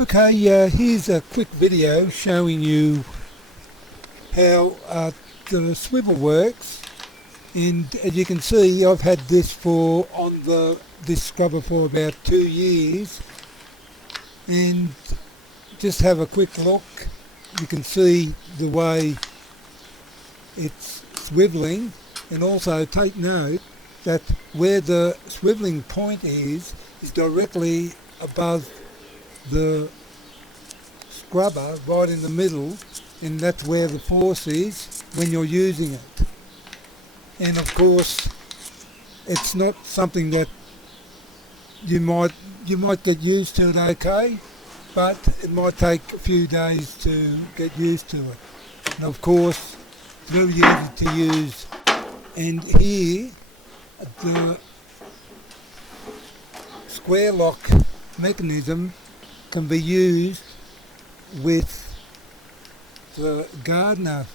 Okay, here's a quick video showing you how the swivel works, and as you can see I've had this this scrubber for about 2 years, and just have a quick look. You can see the way it's swiveling, and also take note that where the swiveling point is directly above the scrubber, right in the middle, and that's where the force is when you're using it. And of course it's not something that you might get used to it okay, but it might take a few days to get used to it. And of course it's very easy to use, and here the square lock mechanism can be used with the Glanadh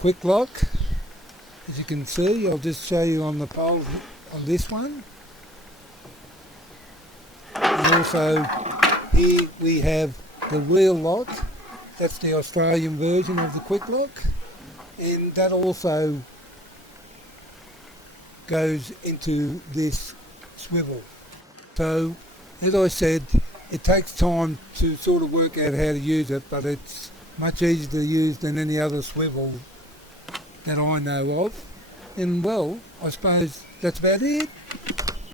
quick lock. As you can see, I'll just show you on the pole on this one. And also here we have the wheel lock. That's the Australian version of the quick lock, and that also goes into this swivel. So as I said, it takes time to sort of work out how to use it, but it's much easier to use than any other swivel that I know of. And well, I suppose that's about it.